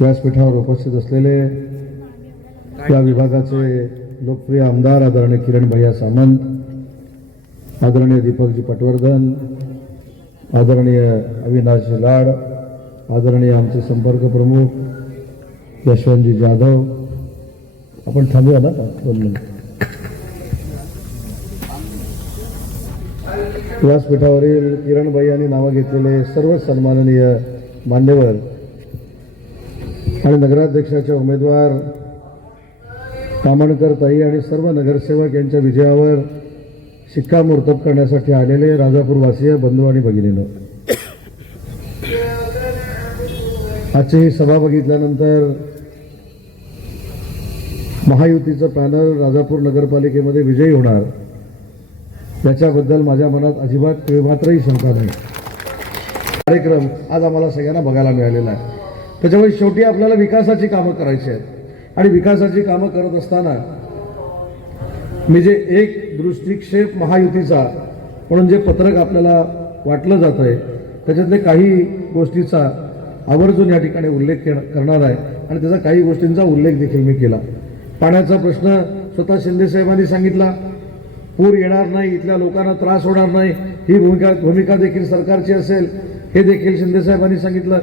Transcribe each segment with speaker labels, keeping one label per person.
Speaker 1: व्यासपीठावर उपस्थित असलेले या विभागाचे लोकप्रिय आमदार आदरणीय किरण भैया सामंत आदरणीय दीपकजी पटवर्धन आदरणीय अविनाश लाड आदरणीय आमचे संपर्क प्रमुख यशवंतजी जाधव. आपण थांबूया ना दोन मिनिट. व्यासपीठावरील किरण यांनी नावं घेतलेले सर्व सन्माननीय मान्यवर आणि नगराध्यक्षाचे उमेदवार तामणकर ताई आणि सर्व नगरसेवक यांच्या विजयावर शिक्कामोर्तब करण्यासाठी आलेले राजापूरवासीय बंधू आणि भगिनीनं. आजची ही सभा बघितल्यानंतर महायुतीचं पॅनल राजापूर नगरपालिकेमध्ये विजयी होणार. याच्याबद्दल माझ्या मनात अजिबात मात्रही शंका नाही. कार्यक्रम आज आम्हाला सगळ्यांना बघायला मिळालेला आहे. त्याच्यामुळे शेवटी आपल्याला विकासाची कामं करायची आहेत. आणि विकासाची कामं करत असताना मी जे एक दृष्टिक्षेप महायुतीचा म्हणून जे पत्रक आपल्याला वाटलं जात आहे त्याच्यातले काही गोष्टीचा आवर्जून या ठिकाणी उल्लेख करणार आहे. आणि त्याचा काही गोष्टींचा उल्लेख देखील मी केला. पाण्याचा प्रश्न स्वतः शिंदेसाहेबांनी सांगितला. पूर येणार नाही इथल्या लोकांना त्रास होणार नाही. ही भूमिका भूमिका देखील सरकारची असेल हे देखील शिंदेसाहेबांनी सांगितलं.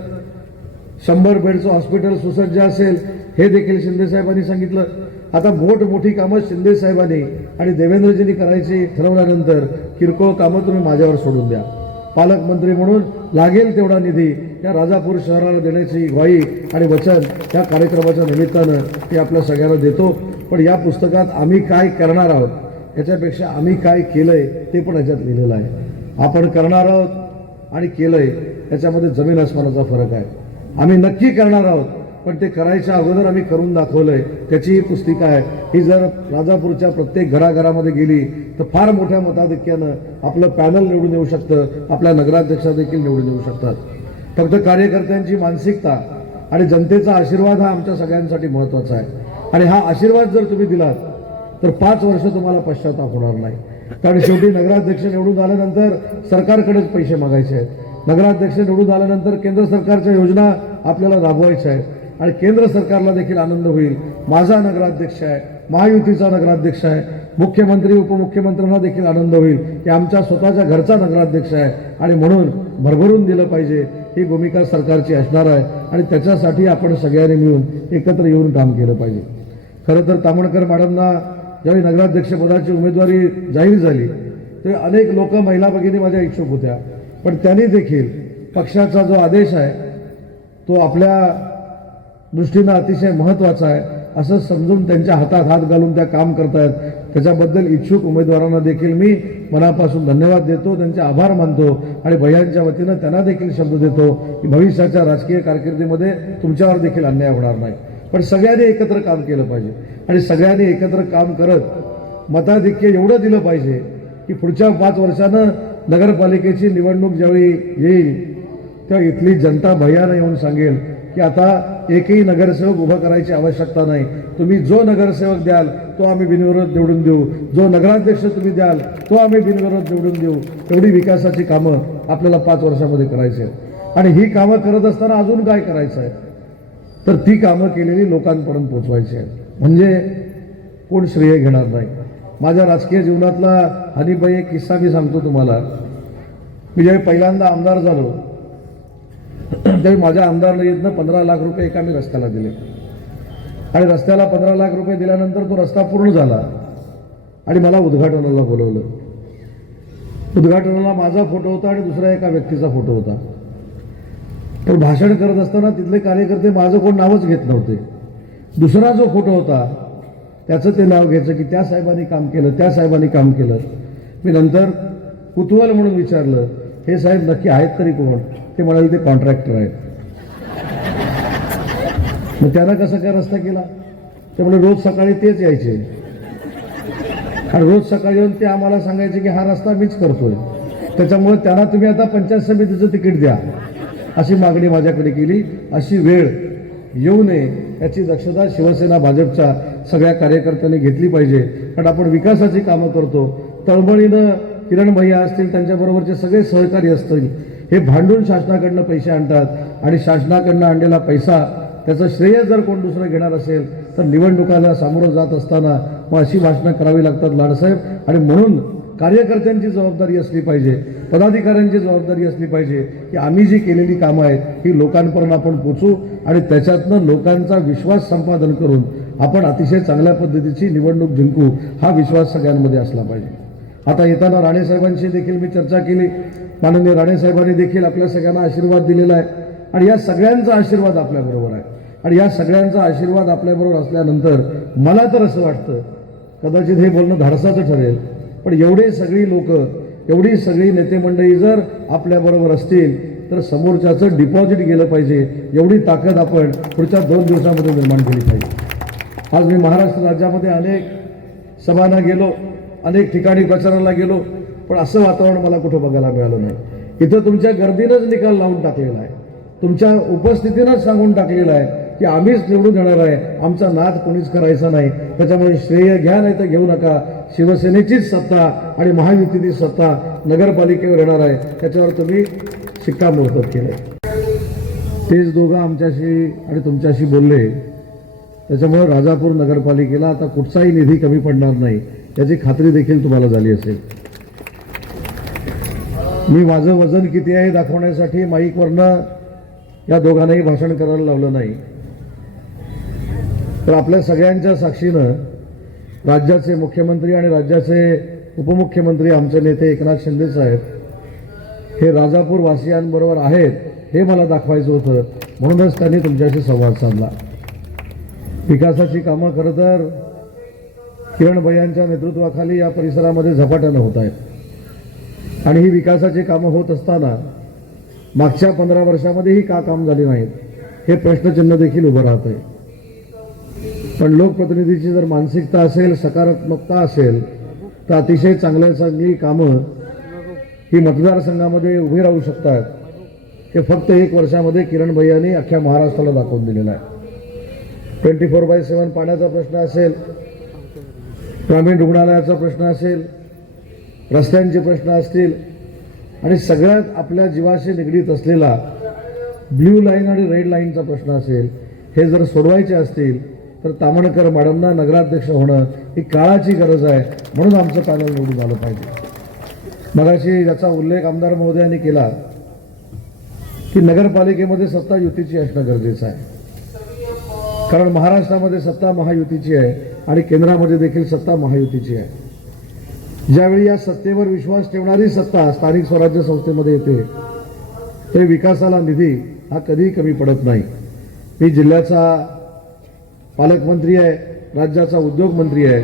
Speaker 1: शंभर बेडचं हॉस्पिटल सुसज्ज असेल हे देखील शिंदेसाहेबांनी सांगितलं. आता मोठ मोठी कामं शिंदेसाहेबांनी आणि देवेंद्रजींनी करायची ठरवल्यानंतर किरकोळ कामं तुम्ही माझ्यावर सोडून द्या. पालकमंत्री म्हणून लागेल तेवढा निधी या राजापूर शहराला देण्याची ग्वाही आणि वचन या कार्यक्रमाच्या निमित्तानं मी आपल्या सगळ्यांना देतो. पण या पुस्तकात आम्ही काय करणार आहोत याच्यापेक्षा आम्ही काय केलंय ते पण याच्यात लिहिलेलं आहे. आपण करणार आहोत आणि केलंय याच्यामध्ये जमीन आसमानाचा फरक आहे. आम्ही नक्की करणार आहोत. पण ते करायच्या अगोदर आम्ही करून दाखवलंय. त्याची ही पुस्तिका आहे. ही जर राजापूरच्या प्रत्येक घराघरामध्ये गेली तर फार मोठ्या मताधिक्यानं आपलं पॅनल निवडून येऊ शकतं. आपल्या नगराध्यक्षा देखील निवडून येऊ शकतात. फक्त कार्यकर्त्यांची मानसिकता आणि जनतेचा आशीर्वाद हा आमच्या सगळ्यांसाठी महत्त्वाचा आहे. आणि हा आशीर्वाद जर तुम्ही दिलात तर पाच वर्ष तुम्हाला पश्चाताप होणार नाही. कारण शेवटी नगराध्यक्ष निवडून आल्यानंतर सरकारकडेच पैसे मागायचे आहेत. नगराध्यक्ष निवडून आल्यानंतर केंद्र सरकारच्या योजना आपल्याला राबवायच्या आहेत. आणि केंद्र सरकारला देखील आनंद होईल. माझा नगराध्यक्ष आहे. महायुतीचा नगराध्यक्ष आहे. मुख्यमंत्री उपमुख्यमंत्र्यांना देखील आनंद होईल. की आमच्या स्वतःच्या घरचा नगराध्यक्ष आहे. आणि म्हणून भरभरून दिलं पाहिजे. ही भूमिका सरकारची असणार आहे. आणि त्याच्यासाठी आपण सगळ्यांनी मिळून एकत्र येऊन काम केलं पाहिजे. खरं तर तामणकर मॅडमना ज्यावेळी नगराध्यक्षपदाची उमेदवारी जाहीर झाली तेव्हा अनेक लोक महिला भगिनी माझ्या इच्छुक होत्या. पण त्यांनी देखील पक्षाचा जो आदेश आहे तो आपल्या दृष्टीनं अतिशय महत्त्वाचा आहे. असं समजून त्यांच्या हातात हात घालून त्या काम करतायत. त्याच्याबद्दल इच्छुक उमेदवारांना देखील मी मनापासून धन्यवाद देतो. त्यांचे आभार मानतो आणि भैयांच्या वतीनं त्यांना देखील शब्द देतो की भविष्याच्या राजकीय कारकिर्दीमध्ये तुमच्यावर देखील अन्याय होणार नाही. पण सगळ्यांनी एकत्र काम केलं पाहिजे. आणि सगळ्यांनी एकत्र काम करत मताधिक्य एवढं दिलं पाहिजे की पुढच्या पाच वर्षानं नगरपालिकेची निवडणूक ज्यावेळी येईल तेव्हा इथली जनता भयानं येऊन सांगेल की आता एकही नगरसेवक उभं करायची आवश्यकता नाही. तुम्ही जो नगरसेवक द्याल तो आम्ही बिनविरोध निवडून देऊ. जो नगराध्यक्ष तुम्ही द्याल तो आम्ही बिनविरोध निवडून देऊ. एवढी विकासाची कामं आपल्याला पाच वर्षामध्ये करायची आहेत. आणि ही कामं करत असताना अजून काय करायचं आहे? तर ती कामं केलेली लोकांपर्यंत पोचवायची आहेत. म्हणजे कोण श्रेय घेणार नाही. माझ्या राजकीय जीवनातला हनीबाई एक किस्सा मी सांगतो तुम्हाला. मी ज्यावेळी पहिल्यांदा आमदार झालो त्यावेळी माझ्या आमदारला येतनं पंधरा लाख रुपये एका मी रस्त्याला दिले. आणि रस्त्याला पंधरा लाख रुपये दिल्यानंतर तो रस्ता पूर्ण झाला आणि मला उद्घाटनाला बोलवलं. उद्घाटनाला माझा फोटो होता आणि दुसऱ्या एका व्यक्तीचा फोटो होता. पण भाषण करत असताना तिथले कार्यकर्ते माझं कोण नावच घेत नव्हते. दुसरा जो फोटो होता त्याचं ते नाव घ्यायचं की त्या साहेबांनी काम केलं त्या साहेबांनी काम केलं. मी नंतर कुतूहल म्हणून विचारलं हे साहेब नक्की आहेत तरी कोण? ते म्हणाले ते कॉन्ट्रॅक्टर आहेत. मग त्यांना कसं काय रस्ता केला? त्यामुळे रोज सकाळी तेच यायचे. आणि रोज सकाळी येऊन ते आम्हाला सांगायचे की हा रस्ता मीच करतोय. त्याच्यामुळे त्यांना तुम्ही आता पंचायत समितीचं तिकीट द्या अशी मागणी माझ्याकडे केली. अशी वेळ येऊ नये याची दक्षता शिवसेना भाजपच्या सगळ्या कार्यकर्त्यांनी घेतली पाहिजे. कारण आपण विकासाची कामं करतो. तळमळीनं किरण भैया असतील त्यांच्याबरोबरचे सगळे सहकारी असतील. हे भांडून शासनाकडनं पैसे आणतात आणि शासनाकडनं आणलेला पैसा त्याचं श्रेय जर कोण दुसरं घेणार असेल तर निवडणुकाला सामोरं जात असताना मग अशी भाषणं करावी लागतात लाडसाहेब. आणि म्हणून कार्यकर्त्यांची जबाबदारी असली पाहिजे. पदाधिकाऱ्यांची जबाबदारी असली पाहिजे की आम्ही जी केलेली कामं आहेत ही लोकांपर्यंत आपण पोचू आणि त्याच्यातनं लोकांचा विश्वास संपादन करून आपण अतिशय चांगल्या पद्धतीची निवडणूक जिंकू हा विश्वास सगळ्यांमध्ये असला पाहिजे. आता येताना राणेसाहेबांशी देखील मी चर्चा केली. माननीय राणेसाहेबांनी देखील आपल्या सगळ्यांना आशीर्वाद दिलेला आहे आणि या सगळ्यांचा आशीर्वाद आपल्याबरोबर आहे. आणि या सगळ्यांचा आशीर्वाद आपल्याबरोबर असल्यानंतर मला तर असं वाटतं कदाचित हे बोलणं धाडसाचं ठरेल पण एवढे सगळी लोक एवढी सगळी नेते मंडळी जर आपल्याबरोबर असतील तर समोरच्याचं डिपॉझिट गेलं पाहिजे. एवढी ताकद आपण पुढच्या दोन दिवसामध्ये निर्माण केली पाहिजे. आज मी महाराष्ट्र राज्यामध्ये अनेक सभांना गेलो अनेक ठिकाणी प्रचाराला गेलो पण असं वातावरण मला कुठं बघायला मिळालं नाही. इथं तुमच्या गर्दीनंच निकाल लावून टाकलेला आहे. तुमच्या उपस्थितीनंच सांगून टाकलेलं आहे. की आम्हीच निवडून येणार आहे. आमचा नाद कोणीच करायचा नाही. त्याच्यामुळे श्रेय घ्या नाही तर घेऊ नका. शिवसेनेचीच सत्ता आणि महायुतीची सत्ता नगरपालिकेवर येणार आहे. त्याच्यावर तुम्ही शिक्कामोर्तब केलं तेच दोघं आमच्याशी आणि तुमच्याशी बोलले. त्याच्यामुळे राजापूर नगरपालिकेला आता कुठचाही निधी कमी पडणार नाही. याची खात्री देखील तुम्हाला झाली असेल. मी माझं वजन किती आहे दाखवण्यासाठी माईकवरनं या दोघांनाही भाषण करायला लावलं नाही. तर आपल्या सगळ्यांच्या साक्षीनं राज्याचे मुख्यमंत्री आणि राज्याचे उपमुख्यमंत्री आमचे नेते एकनाथ शिंदे साहेब हे राजापूर वासियांबरोबर आहेत हे मला दाखवायचं होतं. म्हणूनच त्यांनी तुमच्याशी संवाद साधला. विकासाची कामं खरं तर किरण भैयांच्या नेतृत्वाखाली या परिसरामध्ये झपाट्यानं होत आहेत. आणि ही विकासाची कामं होत असताना मागच्या पंधरा वर्षामध्ये ही का काम झाली नाहीत? हे प्रश्नचिन्ह देखील उभं राहत आहे पण लोकप्रतिनिधीची जर मानसिकता असेल सकारात्मकता असेल तर अतिशय चांगल्या चांगली कामं ही मतदारसंघामध्ये उभी राहू शकतात. हे फक्त एक वर्षामध्ये किरण भैयांनी अख्ख्या महाराष्ट्राला दाखवून दिलेलं आहे. ट्वेंटी फोर बाय सेवन पाण्याचा प्रश्न असेल ग्रामीण रुग्णालयाचा प्रश्न असेल रस्त्यांचे प्रश्न असतील आणि सगळ्यात आपल्या जीवाशी निगडीत असलेला ब्ल्यू लाईन आणि रेड लाईनचा प्रश्न असेल हे जर सोडवायचे असतील तर तामणकर मॅडमना नगराध्यक्ष होणं ही काळाची गरज आहे म्हणून आमचं पॅनल निवडून आलं पाहिजे. मगाशी याचा उल्लेख आमदार महोदयांनी केला की नगरपालिकेमध्ये सत्ता युतीची असणं गरजेचं आहे. कारण महाराष्ट्रामध्ये सत्ता महायुतीची आहे आणि केंद्रामध्ये देखील सत्ता महायुतीची आहे. ज्यावेळी या सत्तेवर विश्वास ठेवणारी सत्ता स्थानिक स्वराज्य संस्थेमध्ये येते तरी विकासाला निधी हा कधीही कमी पडत नाही. मी जिल्ह्याचा पालकमंत्री आहे राज्याचा उद्योगमंत्री आहे.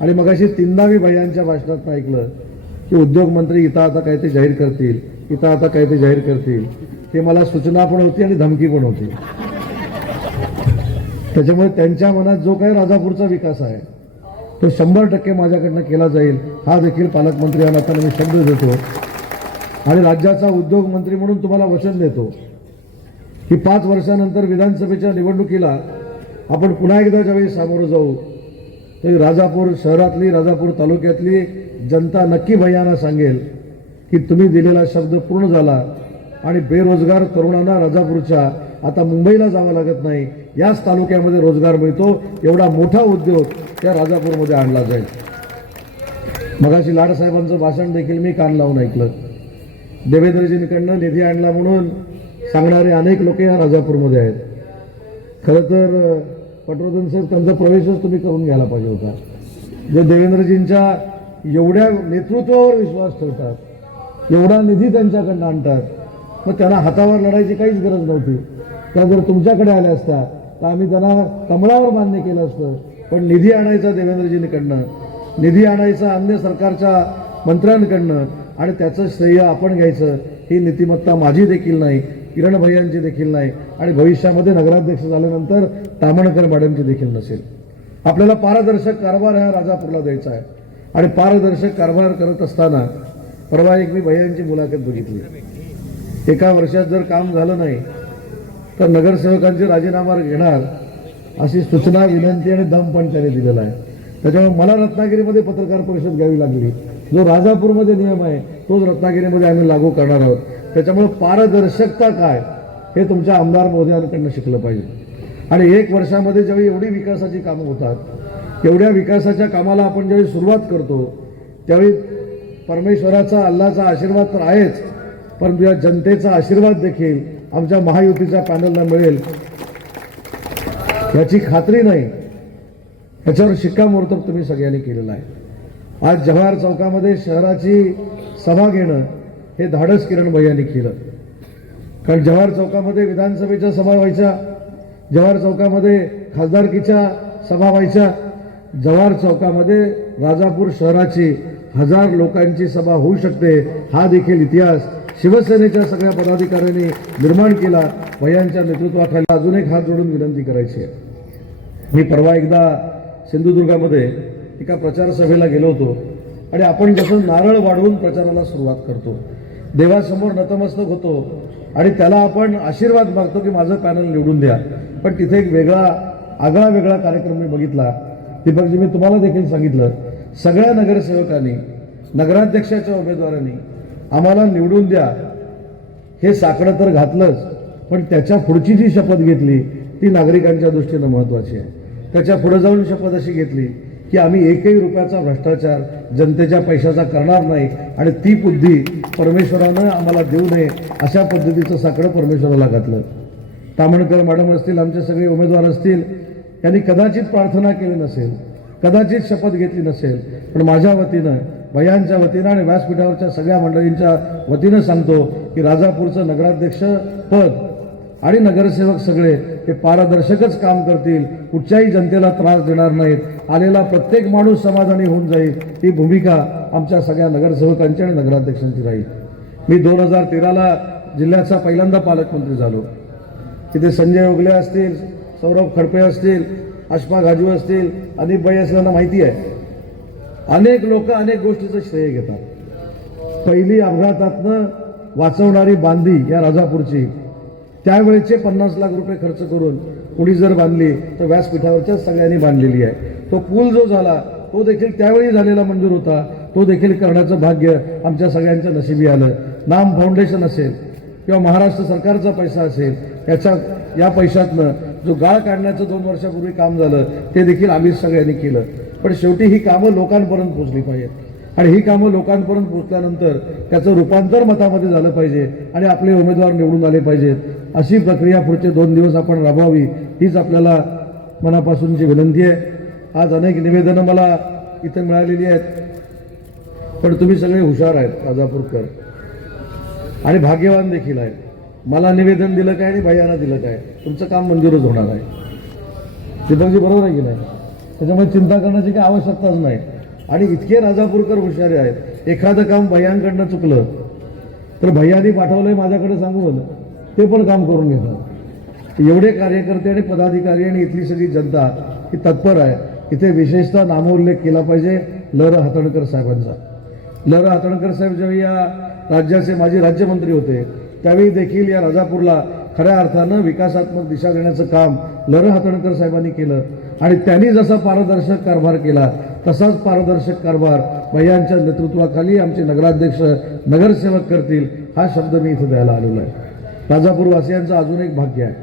Speaker 1: आणि मगाशी तीनदा मी भैयांच्या भाषणात ऐकलं की उद्योगमंत्री इथं आता काय ते जाहीर करतील इथं आता काय ते जाहीर करतील. हे मला सूचना पण होती आणि धमकी पण होती. त्याच्यामुळे त्यांच्या मनात जो काही राजापूरचा विकास आहे तो शंभर टक्के माझ्याकडनं केला जाईल हा देखील पालकमंत्री या नात्याने मी शब्द देतो. आणि राज्याचा उद्योग मंत्री म्हणून तुम्हाला वचन देतो. की पाच वर्षानंतर विधानसभेच्या निवडणुकीला आपण पुन्हा एकदा ज्यावेळी सामोरं जाऊ तरी राजापूर शहरातली राजापूर तालुक्यातली जनता नक्की भैयाना सांगेल की तुम्ही दिलेला शब्द पूर्ण झाला आणि बेरोजगार तरुणांना राजापूरच्या आता मुंबईला जावं लागत नाही याच तालुक्यामध्ये रोजगार मिळतो एवढा मोठा उद्योग त्या राजापूरमध्ये आणला जाईल. मगाशी लाडसाहेबांचं भाषण देखील मी कान लावून ऐकलं. देवेंद्रजींकडनं निधी आणला म्हणून सांगणारे अनेक लोक या राजापूरमध्ये आहेत. खरं तर पटवर्धन साहेब त्यांचा प्रवेशच तुम्ही करून घ्यायला पाहिजे होता. जे देवेंद्रजींच्या एवढ्या नेतृत्वावर विश्वास ठेवतात एवढा निधी त्यांच्याकडनं आणतात मग त्यांना हातावर लढायची काहीच गरज नव्हती. त्या जर तुमच्याकडे आल्या असत्या तर आम्ही त्यांना कमळावर मान्य केलं असतं. पण निधी आणायचा देवेंद्रजींकडनं निधी आणायचा अन्य सरकारच्या मंत्र्यांकडनं आणि त्याचं श्रेय आपण घ्यायचं ही नीतिमत्ता माझी देखील नाही. किरण भैयांची देखील नाही आणि भविष्यामध्ये नगराध्यक्ष झाल्यानंतर तामणकर मॅडमची देखील नसेल. आपल्याला पारदर्शक कारभार हा राजापूरला द्यायचा आहे. आणि पारदर्शक कारभार करत असताना परवा एक मी भैयांची मुलाखत बघितली. एका वर्षात जर काम झालं नाही तर नगरसेवकांचे राजीनामा घेणार अशी सूचना विनंती आणि दम पण त्याने दिलेला आहे. त्याच्यामुळे मला रत्नागिरीमध्ये पत्रकार परिषद घ्यावी लागली. जो राजापूरमध्ये नियम आहे तोच रत्नागिरीमध्ये आम्ही लागू करणार आहोत. त्याच्यामुळं पारदर्शकता काय हे तुमच्या आमदार महोदयांकडनं शिकलं पाहिजे. आणि एक वर्षामध्ये ज्यावेळी एवढी विकासाची कामं होतात एवढ्या विकासाच्या कामाला आपण ज्यावेळी सुरुवात करतो त्यावेळी परमेश्वराचा अल्लाचा आशीर्वाद तर आहेच परंतु या जनतेचा आशीर्वाद देखील आमच्या महायुतीच्या पॅनलला मिळेल. याची खात्री नाही. याच्यावर शिक्कामोर्तब तुम्ही सगळ्यांनी केलेला आहे. आज जवाहर चौकामध्ये शहराची सभा घेणं हे धाडस किरण भैयांनी केलं. कारण जवाहर चौकामध्ये विधानसभेच्या सभा व्हायच्या जवाहर चौकामध्ये खासदारकीच्या सभा व्हायच्या जवाहर चौकामध्ये राजापूर शहराची हजार लोकांची सभा होऊ शकते हा देखील इतिहास शिवसेनेच्या सगळ्या पदाधिकाऱ्यांनी निर्माण केला भैयांच्या नेतृत्वाखाली अजून एक हात जोडून विनंती करायची आहे. मी परवा एकदा सिंधुदुर्गामध्ये एका प्रचार सभेला गेलो होतो आणि आपण जसं नारळ वाढवून प्रचाराला सुरुवात करतो देवासमोर नतमस्तक होतो. आणि त्याला आपण आशीर्वाद मागतो की माझं पॅनल निवडून द्या. पण तिथे एक वेगळा आगळा वेगळा कार्यक्रम मी बघितला. दीपकजी मी तुम्हाला देखील सांगितलं. सगळ्या नगरसेवकांनी नगराध्यक्षाच्या उमेदवारांनी आम्हाला निवडून द्या. हे साकडं तर घातलंच. पण त्याच्या पुढची जी शपथ घेतली ती नागरिकांच्या दृष्टीनं महत्त्वाची आहे. त्याच्या पुढे जाऊन शपथ अशी घेतली की आम्ही एकही रुपयाचा भ्रष्टाचार जनतेच्या पैशाचा करणार नाही आणि ती बुद्धी परमेश्वरानं आम्हाला देऊ नये अशा पद्धतीचं साकडं परमेश्वराला घातलं. तामणकर मॅडम असतील आमचे सगळे उमेदवार असतील यांनी कदाचित प्रार्थना केली नसेल कदाचित शपथ घेतली नसेल पण माझ्या वतीनं भयांच्या वतीनं आणि व्यासपीठावरच्या सगळ्या मंडळींच्या वतीनं सांगतो की राजापूरचं नगराध्यक्ष पद आणि नगरसेवक सगळे हे पारदर्शकच काम करतील. कुठच्याही जनतेला त्रास देणार नाहीत. आलेला प्रत्येक माणूस समाधानी होऊन जाईल. ही भूमिका आमच्या सगळ्या नगरसेवकांची आणि नगराध्यक्षांची राहील. मी दोन हजार तेराला जिल्ह्याचा पहिल्यांदा पालकमंत्री झालो. तिथे संजय ओगले असतील सौरभ खडपे असतील अश्मा घाजू असतील अनिप बाई असल्यानं माहिती आहे. अनेक लोक अनेक गोष्टीचं श्रेय घेतात. पहिली अपघातातनं वाचवणारी बांधी या राजापूरची त्यावेळेचे पन्नास लाख रुपये खर्च करून कुणी जर बांधली तर व्यासपीठावरच्याच सगळ्यांनी बांधलेली आहे. तो पूल जो झाला तो देखील त्यावेळी झालेला मंजूर होता. तो देखील करण्याचं भाग्य आमच्या सगळ्यांच्या नशिबी आलं. नाम फाउंडेशन असेल किंवा महाराष्ट्र सरकारचा पैसा असेल याचा या पैशातनं जो गाळ काढण्याचं दोन वर्षापूर्वी काम झालं ते देखील आम्ही सगळ्यांनी केलं. पण शेवटी ही कामं लोकांपर्यंत पोहोचली पाहिजेत. आणि ही कामं लोकांपर्यंत पोहोचल्यानंतर त्याचं रूपांतर मतामध्ये झालं पाहिजे आणि आपले उमेदवार निवडून आले पाहिजेत. अशी प्रक्रिया पुढचे दोन दिवस आपण राबवावी हीच आपल्याला मनापासूनची विनंती आहे. आज अनेक निवेदनं मला इथं मिळालेली आहेत पण तुम्ही सगळे हुशार आहेत राजापूरकर. आणि भाग्यवान देखील आहेत. मला निवेदन दिलं काय आणि भैयाना दिलं काय? तुमचं काम मंजूरच होणार आहे. दीपकजी बरोबर आहे की नाही? त्याच्यामुळे चिंता करण्याची काही आवश्यकताच नाही. आणि इतके राजापूरकर हुशारे आहेत. एखादं काम भैयांकडनं चुकलं तर भैयानी पाठवलंय माझ्याकडे सांगून. ते पण काम करून घेतात. एवढे कार्यकर्ते आणि पदाधिकारी आणि इथली सगळी जनता ही तत्पर आहे. इथे विशेषतः नामोल्लेख केला पाहिजे लर हातणकर साहेबांचा. लहरा हातणकर साहेब ज्यावेळी या राज्याचे माजी राज्यमंत्री होते त्यावेळी देखील या राजापूरला खऱ्या अर्थानं विकासात्मक दिशा देण्याचं काम लहरा हातणकर साहेबांनी केलं. आणि त्यांनी जसा पारदर्शक कारभार केला तसाच पारदर्शक कारभार भैयांच्या नेतृत्वाखाली आमचे नगराध्यक्ष नगरसेवक करतील हा शब्द मी इथं द्यायला आलेलो आहे. राजापूरवासियांचं अजून एक भाग्य आहे.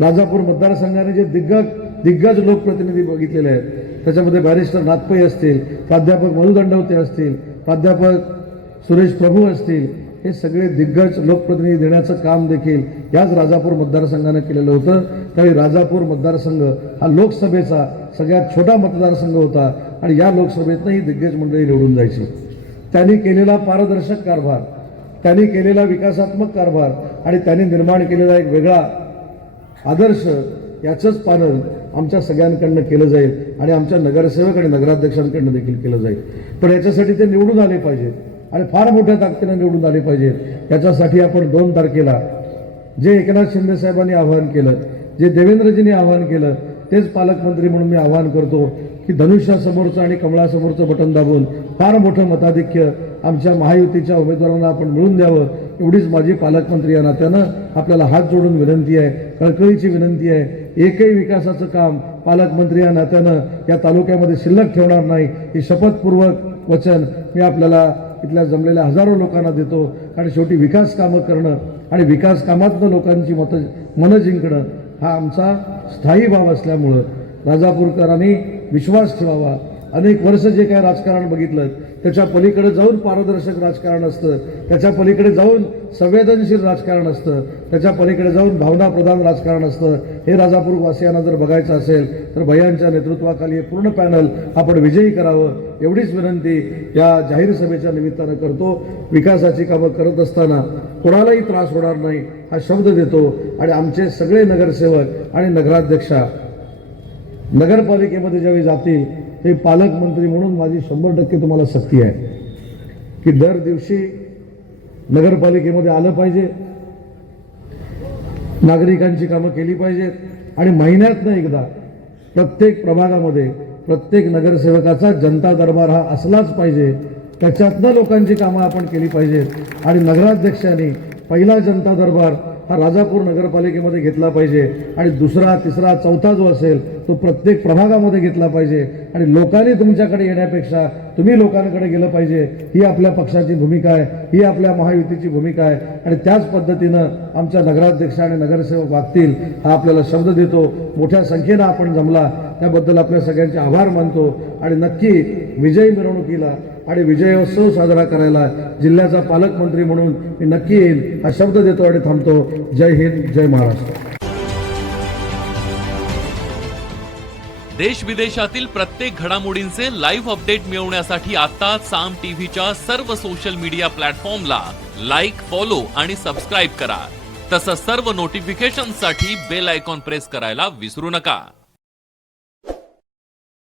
Speaker 1: राजापूर मतदारसंघाने जे दिग्गज दिग्गज लोकप्रतिनिधी बघितलेले आहेत त्याच्यामध्ये बॅरिस्टर नाथपै असतील प्राध्यापक मधु दंडवते असतील प्राध्यापक सुरेश प्रभू असतील हे सगळे दिग्गज लोकप्रतिनिधी देण्याचं काम देखील याच राजापूर मतदारसंघानं केलेलं होतं. त्यावेळी राजापूर मतदारसंघ हा लोकसभेचा सगळ्यात छोटा मतदारसंघ होता आणि या लोकसभेतनं ही दिग्गज मंडळी निवडून जायची. त्यांनी केलेला पारदर्शक कारभार त्यांनी केलेला विकासात्मक कारभार आणि त्यांनी निर्माण केलेला एक वेगळा आदर्श याचंच पालन आमच्या सगळ्यांकडनं केलं जाईल आणि आमच्या नगरसेवक आणि नगराध्यक्षांकडनं देखील केलं जाईल. पण याच्यासाठी ते निवडून आले पाहिजेत आणि फार मोठ्या ताकदीनं निवडून आले पाहिजेत याच्यासाठी आपण दोन तारखेला जे एकनाथ शिंदे साहेबांनी आवाहन केलं जे देवेंद्रजींनी आवाहन केलं तेच पालकमंत्री म्हणून मी आवाहन करतो की धनुष्यासमोरचं आणि कमळासमोरचं बटन दाबून फार मोठं मताधिक्य आमच्या महायुतीच्या उमेदवारांना आपण मिळून द्यावं एवढीच माझी पालकमंत्री या नात्यानं आपल्याला हात जोडून विनंती आहे कळकळीची विनंती आहे एकही विकासाचं काम पालकमंत्री या नात्यानं या तालुक्यामध्ये शिल्लक ठेवणार नाही हे शपथपूर्वक वचन मी आपल्याला इथल्या जमलेल्या हजारो लोकांना देतो. कारण शेवटी विकास कामं करणं आणि विकास कामातनं लोकांची मतं मनं जिंकणं हा आमचा स्थायी भाव असल्यामुळं राजापूरकरांनी विश्वास ठेवावा. अनेक वर्ष जे काय राजकारण बघितलं त्याच्या पलीकडे जाऊन पारदर्शक राजकारण असतं. त्याच्या पलीकडे जाऊन संवेदनशील राजकारण असतं. त्याच्या पलीकडे जाऊन भावनाप्रधान राजकारण असतं. हे राजापूर वासियांना जर बघायचं असेल तर भैयांच्या नेतृत्वाखाली हे पूर्ण पॅनल आपण विजयी करावं एवढीच विनंती या जाहीर सभेच्या निमित्तानं करतो. विकासाची कामं करत असताना कोणालाही त्रास होणार नाही हा शब्द देतो. आणि आमचे सगळे नगरसेवक आणि नगराध्यक्षा नगरपालिकेमध्ये ज्यावेळी जातील हे पालकमंत्री म्हणून माझी शंभर टक्के तुम्हाला सक्ती आहे. की दर दिवशी नगरपालिकेमध्ये आलं पाहिजे. नागरिकांची कामं केली पाहिजेत. आणि महिन्यातनं एकदा प्रत्येक प्रभागामध्ये प्रत्येक नगरसेवकाचा जनता दरबार हा असलाच पाहिजे. त्याच्यातनं लोकांची कामं आपण केली पाहिजेत. आणि नगराध्यक्षांनी पहिला जनता दरबार हा राजापूर नगरपालिकेमध्ये घेतला पाहिजे आणि दुसरा तिसरा चौथा जो असेल तो प्रत्येक प्रभागामध्ये घेतला पाहिजे. आणि लोकांनी तुमच्याकडे येण्यापेक्षा तुम्ही लोकांकडे गेलं पाहिजे. ही आपल्या पक्षाची भूमिका आहे. ही आपल्या महायुतीची भूमिका आहे. आणि त्याच पद्धतीनं आमच्या नगराध्यक्ष आणि नगरसेवक वागतील हा आपल्याला शब्द देतो. मोठ्या संख्येनं आपण जमला. त्याबद्दल आपल्या सगळ्यांचे आभार मानतो. आणि नक्की विजयी मिरवणुकीला आणि विजयोत्सव साजरा करायला जिल्ह्याचा पालकमंत्री म्हणून मी नक्की येईल हा शब्द देतो आणि थांबतो. जय हिंद जय महाराष्ट्र.
Speaker 2: देश विदेशातील प्रत्येक घडामोडींचे लाईव्ह अपडेट मिळवण्यासाठी आता साम टीव्हीच्या सर्व सोशल मीडिया प्लॅटफॉर्मला लाईक फॉलो आणि सबस्क्राईब करा. तसंच सर्व नोटिफिकेशनसाठी बेल आयकॉन प्रेस करायला विसरू नका.